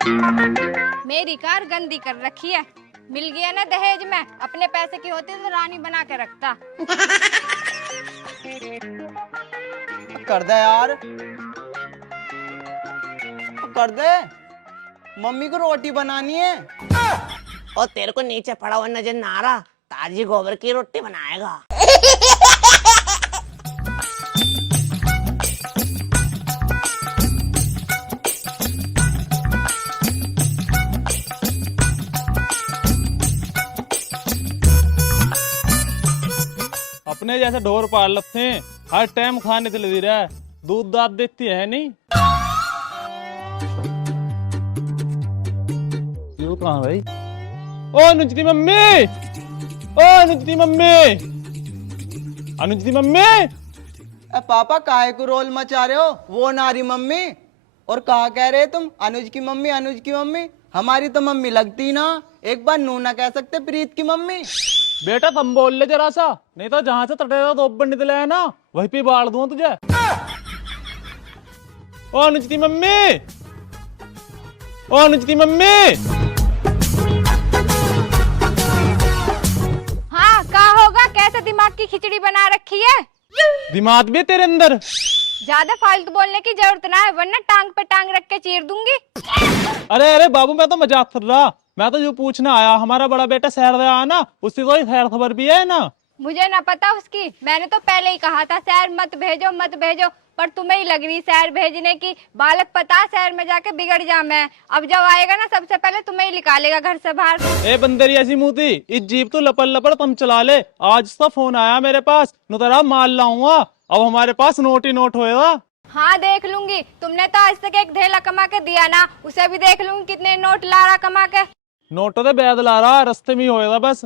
मेरी कार गंदी कर रखी है। मिल गया ना दहेज में, अपने पैसे की होती तो रानी बना के रखता। कर दे यार, कर दे। मम्मी को रोटी बनानी है। और तेरे को नीचे पड़ा हुआ नजर ना आ रहा? ताजी गोबर की रोटी बनाएगा। अपने जैसे ढोर पाल लगते हैं, हर टाइम खाने चले दे रहा है, दूध दाद देती है नहीं। क्यों कहाँ भाई? ओ अनुज की मम्मी, ओ अनुज की मम्मी, अनुज की मम्मी। पापा काहे को रोल मचा रहे हो? वो नारी मम्मी। और कहा कह रहे तुम अनुज की मम्मी, अनुज की मम्मी? हमारी तो मम्मी लगती ना। एक बार नू ना कह सकते प्रीत की मम्मी? बेटा तुम बोल ले जरा सा, नहीं तो जहां से तटेगा तो ऊपर निकले है ना, वहीं पे बाढ़ दूं तुझे। ओ अनुज की मम्मी, ओ अनुज की मम्मी। हाँ, क्या होगा? कैसे दिमाग की खिचड़ी बना रखी है? दिमाग भी तेरे अंदर। ज्यादा फालतू बोलने की जरूरत ना है, वरना टांग पे टांग रख के चीर दूंगी। अरे अरे बाबू, मैं तो मजाक कर रहा। मैं तो जो पूछना आया, हमारा बड़ा बेटा शहर से आया ना, उससे कोई खैर खबर भी है ना? मुझे ना पता उसकी, मैंने तो पहले ही कहा था शहर मत भेजो मत भेजो, पर तुम्हें ही लग रही शहर भेजने की। बालक पता शहर में जाके बिगड़ जा मैं। अब जब आएगा ना, सबसे पहले तुम्हें ही निकालेगा घर से बाहर। ए बंदरी ऐसी मुंहती, इस जीप तो लपड़ लपड़ तुम चला ले। आज उसका फोन आया मेरे पास, नु तेरा माल लाऊंगा। अब हमारे पास नोट ही नोट होएगा। हाँ देख लूंगी। तुमने तो आज तक एक ढेला कमा के दिया ना, उसे भी देख लूंगी कितने नोट ला रहा कमा के। नोटों से बैद ला रहा, रास्ते में ही होएगा बस।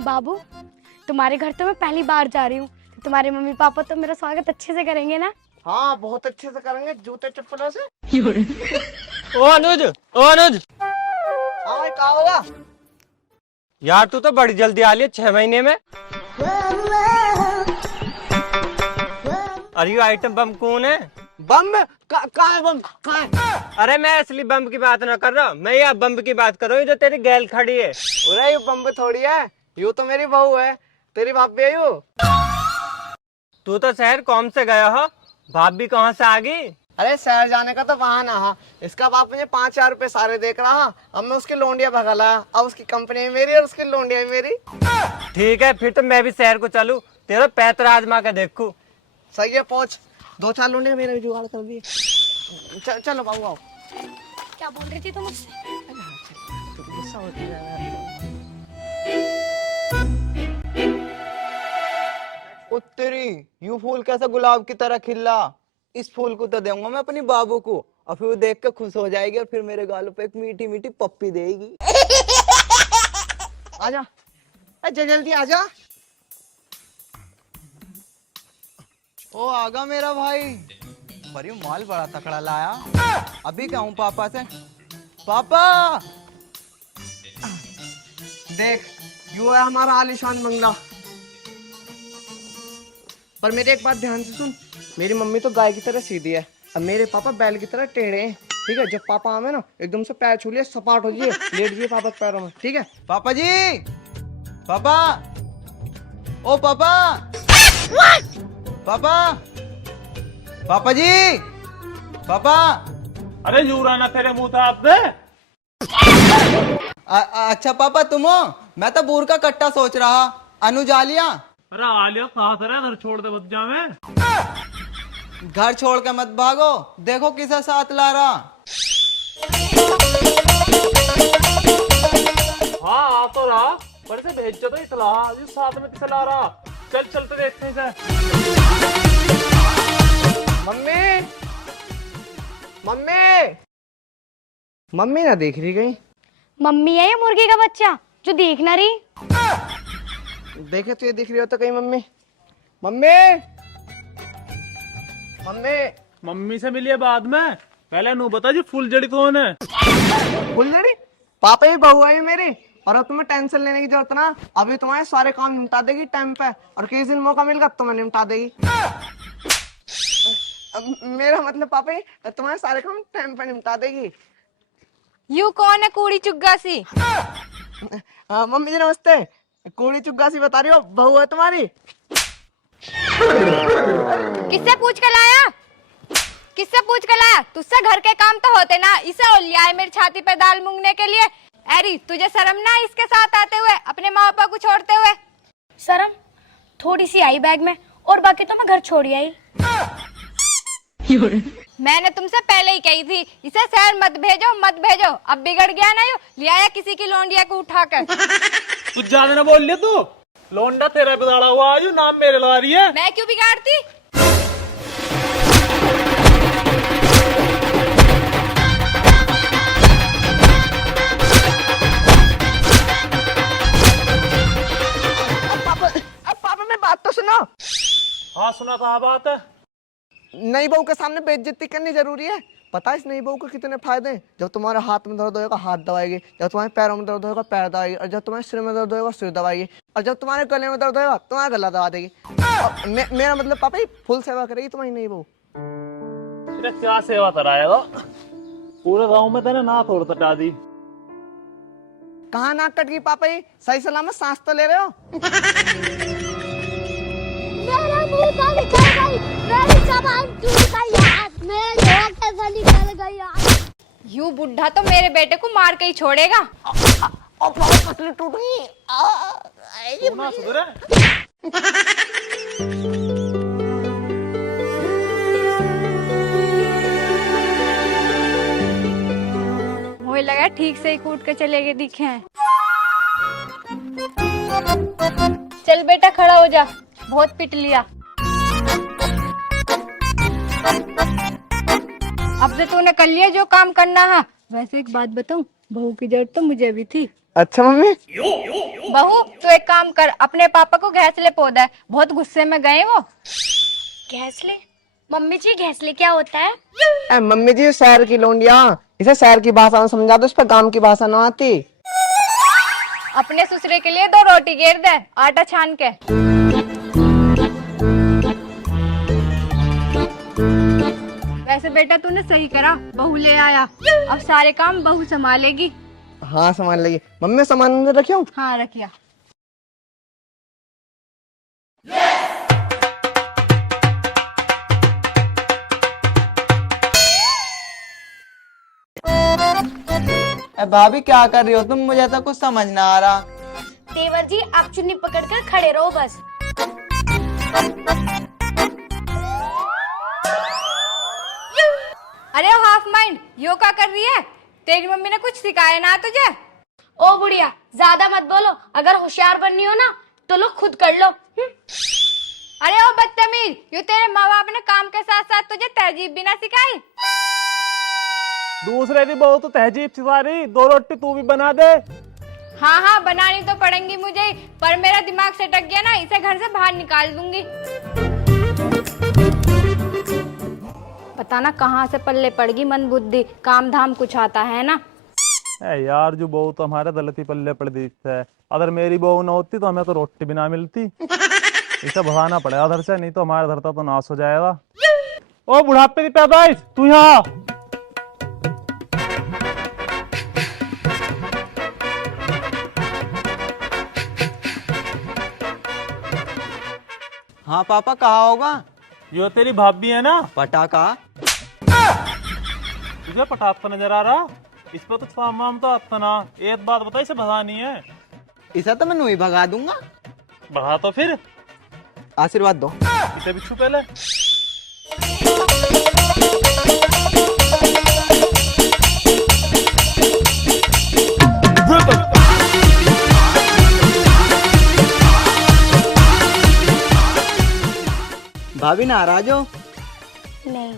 बाबू, तुम्हारे घर तो मैं पहली बार जा रही हूँ, तो तुम्हारे मम्मी पापा तो मेरा स्वागत अच्छे से करेंगे ना? हाँ, बहुत अच्छे से करेंगे, जूते चप्पलों से। ओ अनुज, ओ अनुज। हाँ भाई, क्या होगा? यार तू तो बड़ी जल्दी आ लिया 6 महीने में। अरे ये आइटम बम कौन है? बम? का है बम? का है? अरे मैं असली बम की बात ना कर रहा, मैं ये बम की बात कर रहा हूँ जो तेरी गैल खड़ी है। अरे ये बम थोड़ी है, यू तो मेरी बहू है। तेरी भाभी है यू। तू तो शहर कौन से गया हो? भाभी कहाँ से आ गई? अरे शहर जाने का तो बहाना है। इसका बाप मुझे 5,000 रुपए सारे देख रहा। अब मैं उसकी लोंडिया भगा लाया। अब उसकी कंपनी है मेरी और उसकी लोंडिया है मेरी। ठीक है, फिर तो मैं भी शहर को चलूं, तेरा पैतर आजमा के देखूं। सही है, पहुंच। 2-4 लोंडिया मेरे भी जुगाड़ कर दिए। चलो बाबू आओ। क्या बोल रही थी तुम मुझसे? गुस्सा होती है। ओ तेरी, यूं फूल कैसा गुलाब की तरह खिला? इस फूल को तो दूंगा मैं अपनी बाबू को, और फिर वो देख के खुश हो जाएगी और फिर मेरे गालों पे एक मीठी मीठी पप्पी देगी। आजा, जल्दी आजा। ओ आगा मेरा भाई, पर ये माल बड़ा तकड़ा लाया। अभी कहूँ पापा से, पापा देख, यू है हमारा आलीशान बंगला। पर मेरी एक बात ध्यान से सुन, मेरी मम्मी तो गाय की तरह सीधी है, अब मेरे पापा बैल की तरह टेढ़े हैं। ठीक है, जब पापा आवे ना, एकदम से पैर छू लिए, सपाट हो जाइए, लेट जाइए पापा के पैरों में। ठीक है? पापा जी, पापा, ओ पापा, पापा, पापा जी, पापा। अरे यूराना तेरे मुंह था आपने। अच्छा पापा तुम हो? मैं तो बूर का कट्टा सोच रहा। अनुज आ लिया? अरे आलिया कहा था घर छोड़ दे बच्चा में। घर छोड़ के मत भागो, देखो किसे साथ ला रहा। हाँ आ तो रहा, पर से भेज तो इतला जो साथ में किसे ला रहा। चल चलते देखते हैं इसे। मम्मी, मम्मी, मम्मी ना देख रही कहीं? मम्मी है या मुर्गी का बच्चा जो देख ना रही? देखे तो ये दिख रही हो तो कहीं मम्मी? मम्मी, मम्मी, मम्मी से मिलिए बाद में, पहले नू बता जी फुल जड़ी कौन है? फुलझड़ी? पापा ही बहू है ये मेरी। और अब तुम्हें टेंशन लेने की जरूरत ना, अभी तुम्हारे सारे काम निपटा देगी टाइम पे, और किसी दिन मौका मिलेगा तो तुम्हें निपटा देगी। मेरा मतलब पापा ये तुम्हारे सारे काम टाइम पर निपटा देगी। यू कौन है कूड़ी चुग्गा सी? मम्मी जी नमस्ते। कूड़ी चुग्गा सी बता रही हो, बहू है तुम्हारी। किससे पूछ कर लाया? किससे पूछ कर लाया? तुझसे घर के काम तो होते ना, इसे और लिया है मेरी छाती पे दाल मूंगने के लिए। एरी तुझे शर्म ना है इसके साथ आते हुए, अपने माँ बापा को छोड़ते हुए? शर्म थोड़ी सी आई बैग में, और बाकी तो मैं घर छोड़ ही आई। मैंने तुमसे पहले ही कही थी इसे शहर मत भेजो मत भेजो, अब बिगड़ गया ना, यो ले आया किसी की लौंडिया को उठाकर। तू ज्यादा ना बोल ले तू। लोंडा तेरा बिगाड़ा हुआ आज, नाम मेरे लगा रही है। मैं क्यों बिगाड़ती? अब पापा मैं बात तो सुनो। हाँ सुना, कहा बात है? नई बहू के सामने बेइज्जती करनी जरूरी है। पता है इस नई बहू को कितने फायदे हैं? जब तुम्हारे हाथ में दर्द होगा हाथ दबाएगी, जब तुम्हारे पैरों में दर्द होगा पैर दबाएगी, और जब तुम्हारे सिर में दर्द होगा सिर दबाएगी, और जब तुम्हारे गले में दर्द होगा तुम्हारा गला दबा देगी। मेरा मतलब पापा फुल सेवा करेगी तुम्हारी नई बहू। तेरा क्या सेवा कराएगा? पूरे गांव में तेने ना तोड़ तटा दी। कहाँ नाक कट गई पापा? ये सही सलामत सांस तो ले रहे हो? मेरा मुंह का निकल गई, मेरी जबान टूट गई यार, मेरे लोहा कैसा निकल गई यार। यू बुढ़ा तो मेरे बेटे को मार के ही छोड़ेगा। और पापा पसली टूट गई। सोना सुधरे। मुझे लगा ठीक से ही कूट के चले गए दिखे हैं। चल बेटा खड़ा हो जा, बहुत पिट लिया। अब से तूने कर लिया जो काम करना है। वैसे एक बात बताऊं, बहू की जरूरत तो मुझे भी थी। अच्छा मम्मी। बहू तू एक काम कर, अपने पापा को घैंसले पौधा है, बहुत गुस्से में गए वो। घैंसले? मम्मी जी घैंसले क्या होता है? मम्मी जी शहर की लौंडिया, इसे शहर की भाषा में समझा दो, इस पर गांव की भाषा ना आती। अपने ससुरे के लिए 2 रोटी घेर दे आटा छान के। वैसे बेटा तूने सही करा, बहू ले आया, अब सारे काम बहू संभालेगी। हाँ संभाल लेगी। मम्मी सामान अंदर रखे हो? हाँ रखिया। भाभी क्या कर रही हो तुम? मुझे तो कुछ समझ ना आ रहा। तेवर जी आप चुन्नी पकड़कर खड़े रहो बस। अरे हाफ माइंड, यो क्या कर रही है? तेरी मम्मी ने कुछ सिखाया ना तुझे? ओ बुढ़िया ज्यादा मत बोलो, अगर होशियार बननी हो ना तो लो खुद कर लो। अरे ओ बदतमीज, यो तेरे माँ बाप ने काम के साथ साथ तुझे तहजीब भी ना सिखाई? दूसरे की बहू तो तहजीब सिखा रही, 2 रोटी तू भी बना दे। हाँ हाँ बनानी तो पड़ेंगी मुझे ही, पर मेरा दिमाग से टक गया ना, इसे घर से बाहर निकाल दूंगी। पता ना कहाँ से पल्ले पड़गी मन बुद्धि, काम धाम कुछ आता है ना। यार जो बहू तो हमारे दलती पल्ले पड़ दी है, अगर मेरी बहू न होती तो हमें तो रोटी भी ना मिलती। इसे भगाना पड़ेगा घर से, नहीं तो हमारा धरता तो नाश हो जाएगा। ओ बुढ़ापे की पैदाइश, तू यहाँ। हाँ पापा कहाँ होगा? यो तेरी भाभी है ना? पटाखा? तुझे पटाखा नजर आ रहा? इस पर तो सामान तो आता ना। एक बात बता, इसे भगानी है। इसे तो मैं नहीं भगा दूंगा। भगा तो फिर। आशीर्वाद दो। इसे बिच्छू पहले। भाभी नाराज हो? नहीं।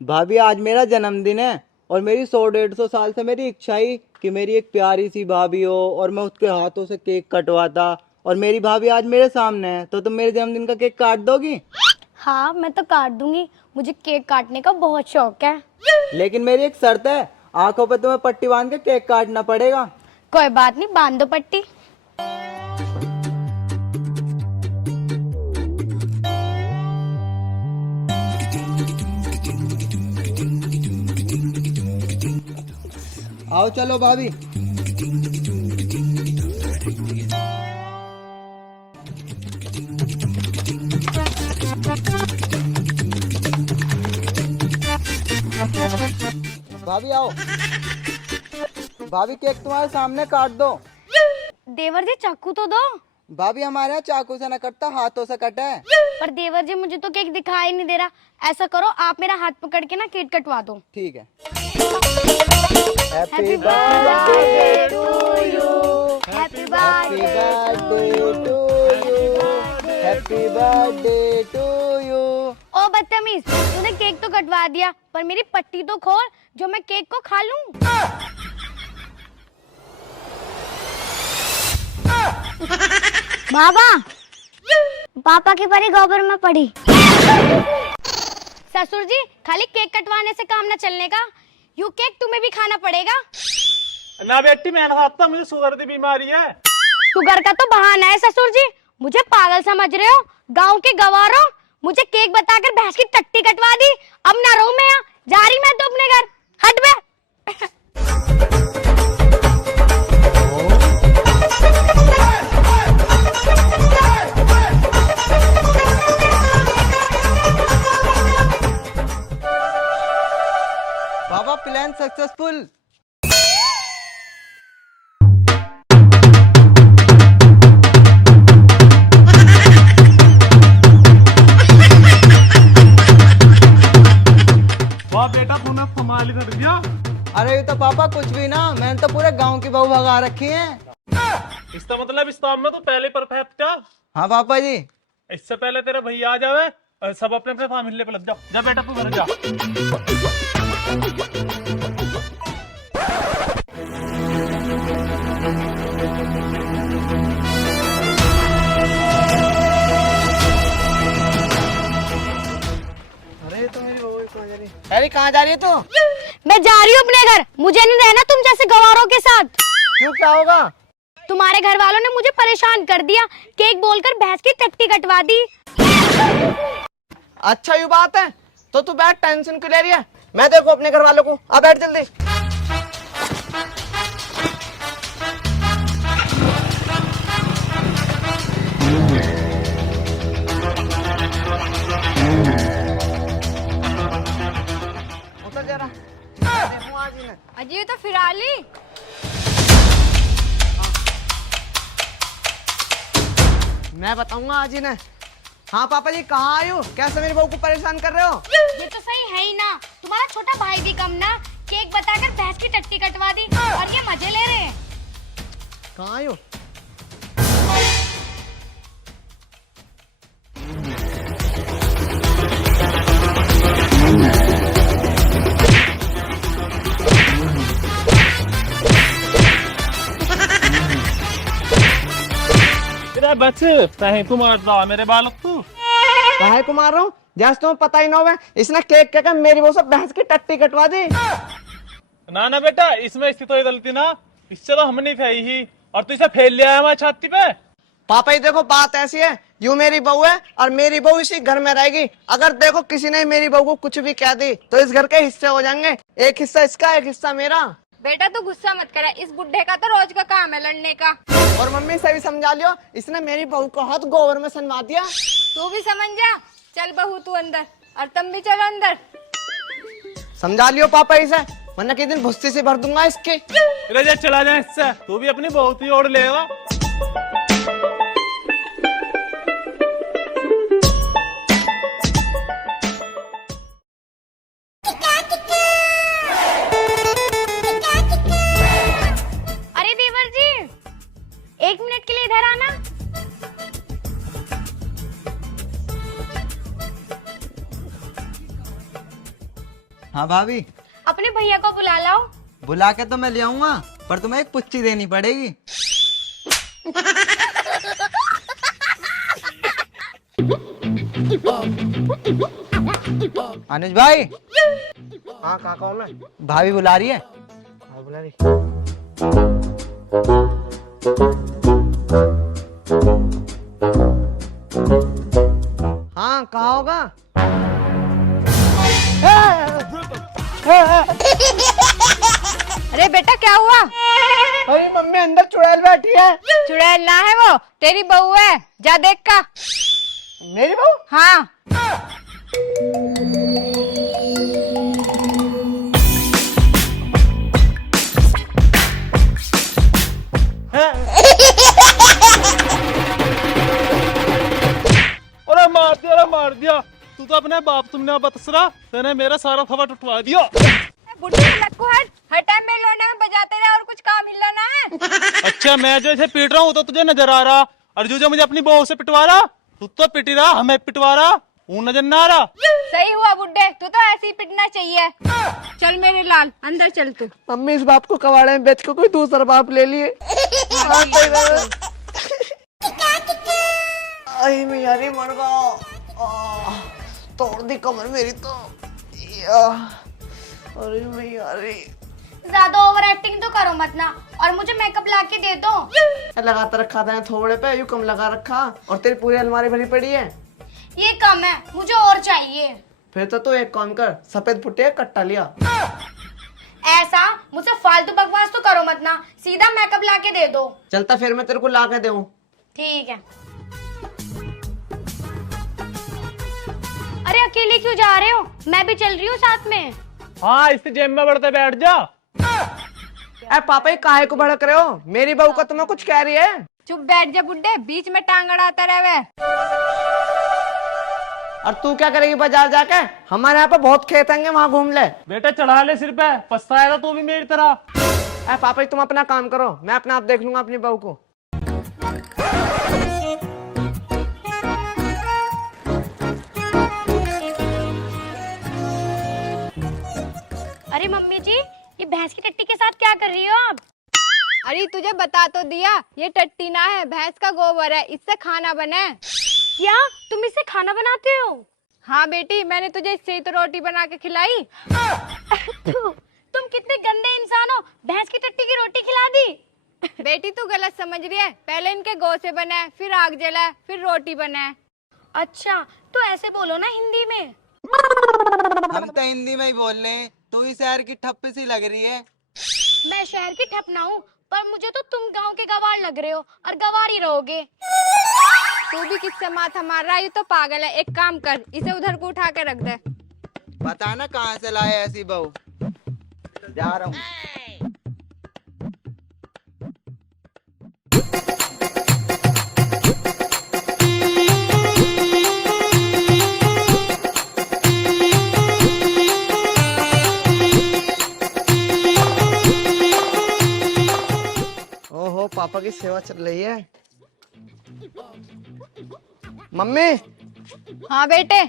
भाभी आज मेरा जन्मदिन है और मेरी 100-150 साल से मेरी इच्छा ही कि मेरी एक प्यारी सी भाभी हो और मैं उसके हाथों से केक कटवाता, और मेरी भाभी आज मेरे सामने है, तो तुम मेरे जन्मदिन का केक काट दोगी? हाँ मैं तो काट दूंगी, मुझे केक काटने का बहुत शौक है। लेकिन मेरी एक शर्त है, आंखों पे तुम्हें पट्टी बांध के केक काटना पड़ेगा। कोई बात नहीं, बांध दो पट्टी। आओ चलो भाभी। भाभी आओ। भाभी केक तुम्हारे सामने काट दो। देवर जी चाकू तो दो। भाभी हमारे यहाँ चाकू से न कटता, हाथों से कटा है। पर देवर जी मुझे तो केक दिखाई नहीं दे रहा। ऐसा करो आप मेरा हाथ पकड़ के ना केक कटवा दो। ठीक है। Happy birthday to you, happy happy birthday to you, happy birthday to you. ओ बदतमीज, तूने केक तो कटवा दिया पर मेरी पट्टी तो खोल जो मैं केक को खा लूं। बाबा, पापा की परी गोबर में पड़ी। ससुर जी खाली केक कटवाने से काम न चलने का, यू केक तुम्हें भी खाना पड़ेगा। ना बेटी मैंने खाता, मुझे शुगर की बीमारी है। शुगर का तो बहाना है ससुर जी, मुझे पागल समझ रहे हो? गांव के गवारों, मुझे केक बताकर भैंस की टट्टी कटवा दी। अब ना रहूं मैं यहाँ, जा रही मैं तो अपने घर। हट बे। बाबा प्लान सक्सेसफुल। वाह बेटा तूने कमाल ही कर दिया। अरे ये तो पापा कुछ भी ना, मैंने तो पूरे गांव की बहू भगा रखी है। इसका मतलब इस काम में तो पहले परफेक्ट है। हाँ पापा जी। इससे पहले तेरे भैया आ जावे और सब अपने अपने फैमिली पे लग जाओ। जा बेटा तू घर जा। अरे कहाँ जा रही है तू? मैं जा रही हूँ अपने घर, मुझे नहीं रहना तुम जैसे गवारों के साथ। क्यों, क्या होगा? तुम्हारे घर वालों ने मुझे परेशान कर दिया, केक बोलकर भैंस की टट्टी कटवा दी। अच्छा ये बात है, तो तू बैठ, टेंशन क्यों ले रही है? मैं देखो अपने घर वालों को। आ बैठ जल्दी। उतर जरा। देखो आज ही मैं। अजी तो फिराली। मैं बताऊंगा आज ही ने। हाँ पापा जी कहाँ आए हो? कैसे मेरी बहू को परेशान कर रहे हो? ये तो सही है ही ना, तुम्हारा छोटा भाई भी कम ना, केक बताकर भैंस की टट्टी कटवा दी और ये मजे ले रहे हैं। कहाँ आए हो? बच कहीं तू मार रहा मेरे बालक तू। काहे को मार रहा हूँ? जैसे तुम्हें पता ही ना होगा, इसने केक के मेरी बहू से भैंस की टट्टी कटवा दी। ना ना बेटा इसमें इसकी तो गलती ना, इससे तो हम नहीं फेई ही और तू इसे फेल लिया है हमारी छाती पे। पापा ही देखो बात ऐसी है, यूं मेरी बहू है और मेरी बहू इसी घर में रहेगी। अगर देखो किसी ने मेरी बहू को कुछ भी कह दी तो इस घर के हिस्से हो जाएंगे, एक हिस्सा इसका एक हिस्सा मेरा। बेटा तू गुस्सा मत करा, इस बुढ़े का तो रोज का काम है लड़ने का। और मम्मी से भी समझा लियो, इसने मेरी बहू को हाथ गोबर में सनवा दिया। तू भी समझ जा। चल बहू तू अंदर और तुम भी चलो अंदर। समझा लियो पापा इसे, वरना किसी दिन भुस्सी से भर दूंगा इसके। जा चला जा इससे, तू भी अपनी बहुत ही ओढ़ लेगा। अरे देवर जी, 1 मिनट के लिए इधर आना। हाँ भाभी। अपने भैया को बुला लाओ। बुला के तो मैं ले आऊंगा, पर तुम्हें एक पुच्ची देनी पड़ेगी। अनुज भाई। हाँ कहाँ कहूँ मैं? भाभी बुला रही है। हाँ बुला रही। हाँ कहाँ होगा? अरे बेटा क्या हुआ? अरे मम्मी अंदर चुड़ैल बैठी है। चुड़ैल ना है वो, तेरी बहू है, जा देख का। मेरी बहू? हाँ। अरे मार दिया तू तो अपने बाप तुमने बतसरा, तेने मेरा सारा थवा उठवा दिया। बुढ़ी लक्कू हटा में लोने में बजाते रहे और कुछ काम हिला ना है। अच्छा मैं जो इसे पीट रहा हूँ तो तुझे नजर आ रहा, और जो मुझे अपनी बहू से पिटवा रहा, तू तो पिटी रहा, हमें पिटवा रहा, वो नजर ना आ रहा। सही हुआ बुड्ढे, तू तो ऐसे ही पिटना चाहिए। चल मेरे लाल अंदर चल तू। मम्मी इस बाप को कबाड़े में बेच के कोई दूसरा बाप ले लिए। आई मैं यारी मर गया, तोड़ दी कमर मेरी तो। अरे मैं यारी ज्यादा ओवर एक्टिंग तो करो मत ना, और मुझे मेकअप ला के दे दो। लगाता रखा था थोड़े पे, यूं कम लगा रखा, और तेरी पूरी अलमारी भरी पड़ी है। ये कम है, मुझे और चाहिए। फिर तो तू एक काम कर, सफेद फुटे कट्टा लिया। ऐसा मुझसे फालतू बकवास तो करो मत ना, सीधा मेकअप ला के दे दो। चलता फिर मैं तेरे को ला के दूं। ठीक है। अरे अकेले क्यों जा रहे हो? मैं भी चल रही हूँ साथ में। हाँ इस जेब में बढ़ते बैठ जा। अरे पापा ये काहे को भड़क रहे हो? मेरी बहू का तुम्हें कुछ कह रही है? चुप बैठ जा बुड्ढे, बीच में टांग अड़ाता रहे। और तू क्या करेगी बाजार जाके? हमारे यहाँ पे बहुत खेत हैं, वहाँ घूम ले। बेटा चढ़ा ले सिर पे, पछताएगा तू भी मेरी तरह। अरे पापा तुम अपना काम करो, मैं अपना आप देख लूंगा अपनी बहू को। अरे मम्मी जी, ये भैंस की टट्टी के साथ क्या कर रही हो आप? अरे तुझे बता तो दिया, ये टट्टी ना है, भैंस का गोबर है, इससे खाना बने। क्या तुम इससे खाना बनाते हो? हाँ बेटी, मैंने तुझे इससे ही तो रोटी बना के खिलाई। तुम कितने गंदे इंसान हो, भैंस की टट्टी की रोटी खिला दी। बेटी तू गलत समझ रही है, पहले इनके गौ से बना, फिर आग जला, फिर रोटी बना। अच्छा तो ऐसे बोलो ना हिंदी में। हम तो हिंदी में ही बोल रहे हैं, तू ही शहर की ठप्प सी लग रही है। मैं शहर की ठप ना हूँ, पर मुझे तो तुम गांव के गवार लग रहे हो, और गवार ही रहोगे। तू भी किससे माथा मार रहा है? ये तो पागल है, एक काम कर, इसे उधर को उठा के रख दे। पता ना कहाँ से लाए ऐसी बहू। जा रहा हूँ। ओहो पापा की सेवा चल रही है। मम्मी हाँ बेटे।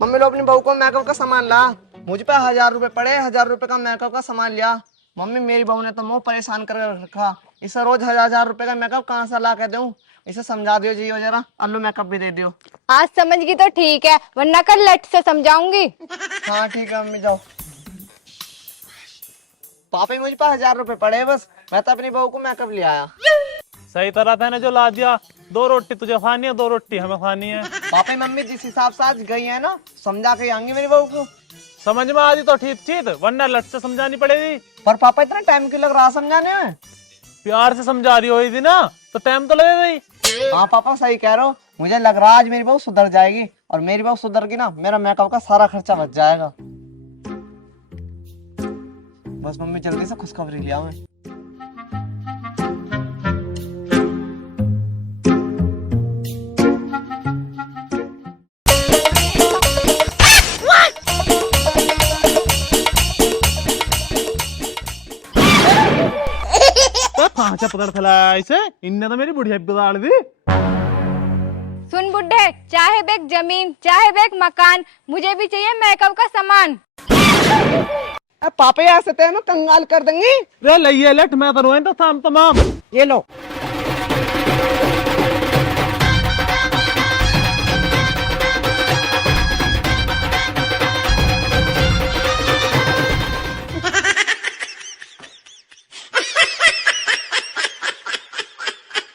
मम्मी लो अपनी बहू को मेकअप का सामान ला। मुझ पे 1000 रुपए पड़े, 1000 रुपए का मेकअप का सामान लिया। मम्मी मेरी बहू ने तो मुंह परेशान कर रखा, इसे रोज 1000 रुपए का मेकअप कहाँ से ला के दूं? इसे समझा दियो जी जरा, अल्लू मेकअप भी दे दियो। आज समझ गई तो ठीक है, वरना कल लट से समझाऊंगी। हाँ ठीक है मम्मी जाओ। पापा मुझ पे 1000 रुपए पड़े, बस मैं तो अपनी बहू को मेकअप ले आया। सही तरह था जो ला दिया, 2 रोटी तुझे खानी है, 2 रोटी हमें खानी है। पापा मम्मी जिस हिसाब से आज गई है ना, समझा के आएंगी मेरी बहू को। समझ में आ जी तो ठीक ठीक, वरना लट से समझानी पड़ेगी। पर पापा इतना टाइम क्यों लग रहा समझाने में? प्यार से समझा रही हो थी ना, तो टाइम तो लगेगा ही। हाँ पापा सही कह रहे हो, मुझे लग रहा है आज मेरी बहू सुधर जाएगी, और मेरी बहू सुधर गई ना, मेरा मेकअप का सारा खर्चा बच जाएगा। बस मम्मी जल्दी से खुशखबरी लिया मैं। कहाँ से पकड़ फैलाया इसे? इनने तो मेरी बुढ़िया बिगाड़ दी। सुन बुड्ढे, चाहे बेक जमीन, चाहे बेक मकान, मुझे भी चाहिए मेकअप का सामान। पापा ऐसे तो मैं कंगाल कर देंगी। रे लइए लट, मैं तो रोए तो शाम तमाम। ये लो।